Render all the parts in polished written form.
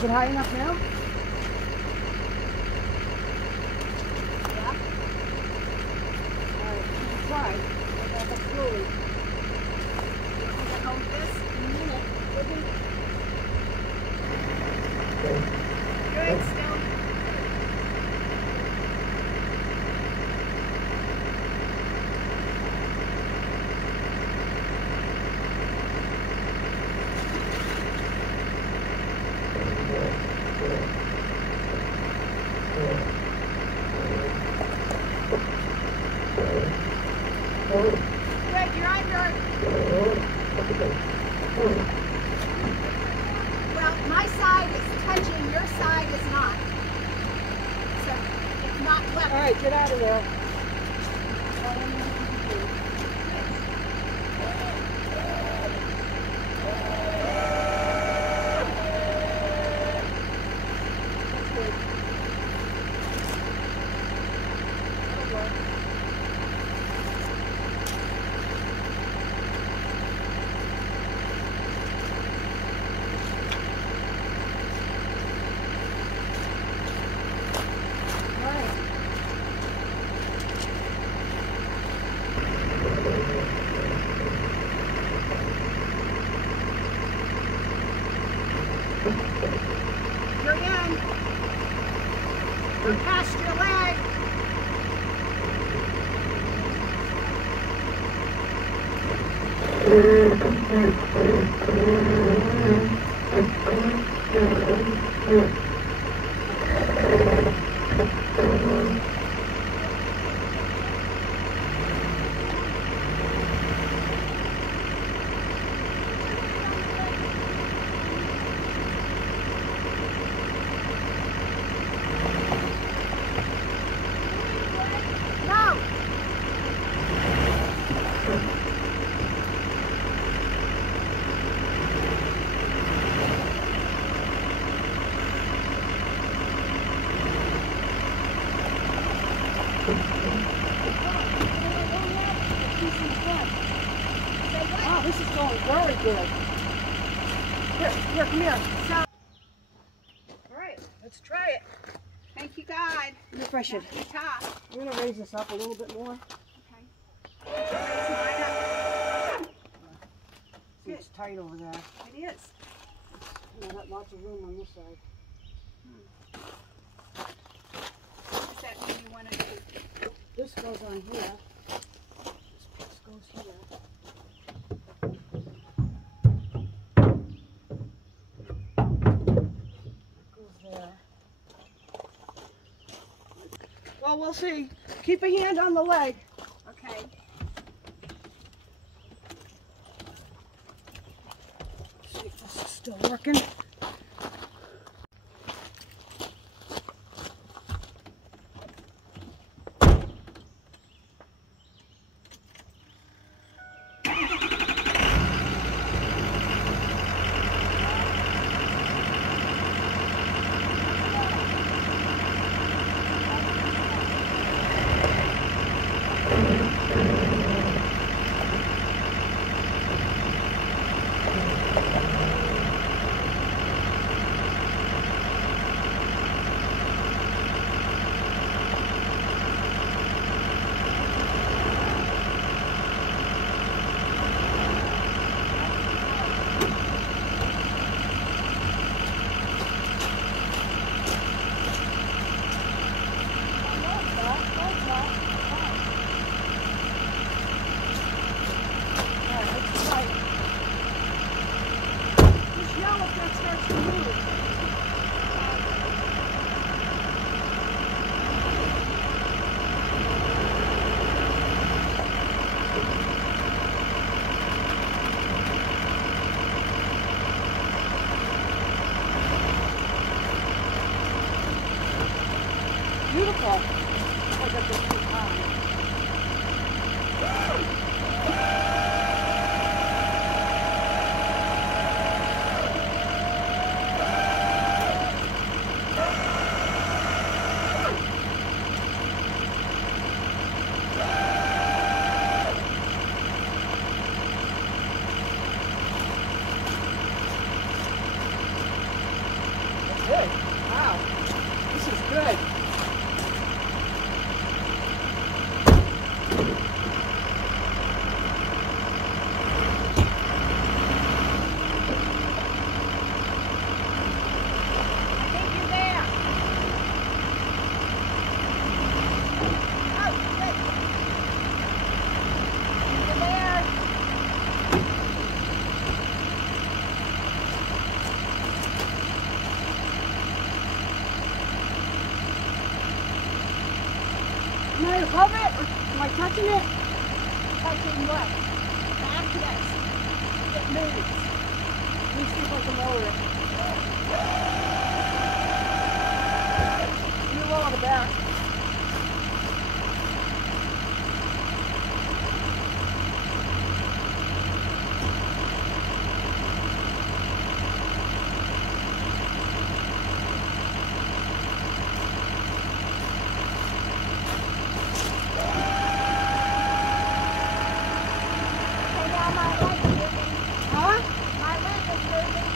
Is it high enough now? Yeah. All right, try. Back up slowly. I'm gonna hold this in a minute. Good, still. Good, you're under. Well, my side is touching, your side is not. So it's not level. All right, get out of there. You're in. You're past your leg. No. Oh, this is going very good. Here, come here. So, all right, Let's try it. thank you, God. Refresh it. Not too tough. I'm going to raise this up a little bit more. Okay. Raise mine up. See, it's tight over there. It is. I got lots of room on this side. What does that mean you want to do? This goes on here. This piece goes here. Goes there. Well, we'll see. Keep a hand on the leg. Okay. See if this is still working. Beautiful. I got this too high. good. Wow. This is good. Am I above it? Or am I touching it? Touching what? Back, yes. It moves. Let me see if I can lower it. You're low on the back.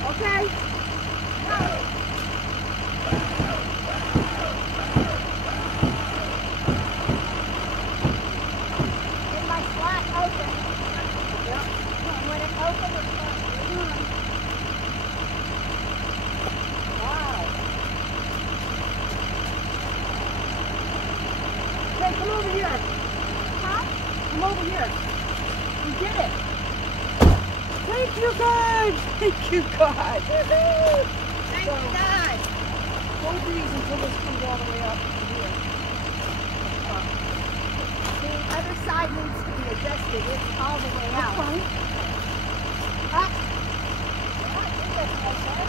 Okay. In my flat open. Yep. When it opens, it's flat. Wow. Hey, come over here. Huh? Come over here. We did it. Thank you, God. Thank you, God. Woohoo. Thank God. Hold these until this comes all the way up to here. The other side needs to be adjusted. It's all the way out. Fine. Up. Yeah, I think that's okay.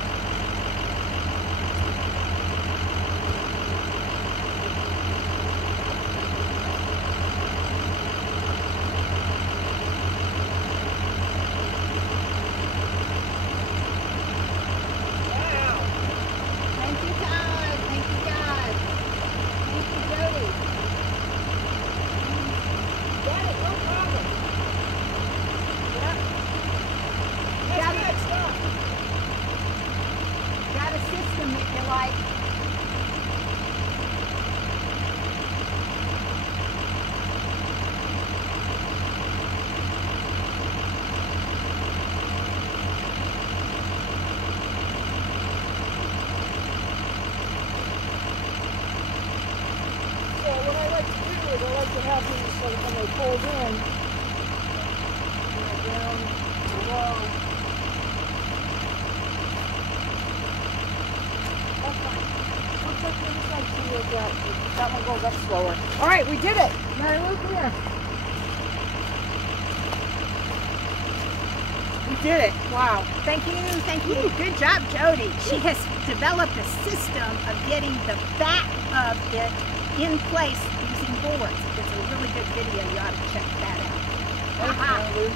Wow. Thank you, God. Thank you, God. Thank you, Jody. Got it, no problem. Yep. That's good stuff. Got a system that you like. So what I like to do is I like to have these so that when they fold in, down, below. That's fine. Looks like the other side too is that one goes up slower. All right, we did it. Mary Lou, come here. We did it. Wow. Thank you, thank you. Good job, Jody. She has developed a system of getting the back of it in place using boards. It's a really good video. You ought to check that out. Thanks, Mary Lou.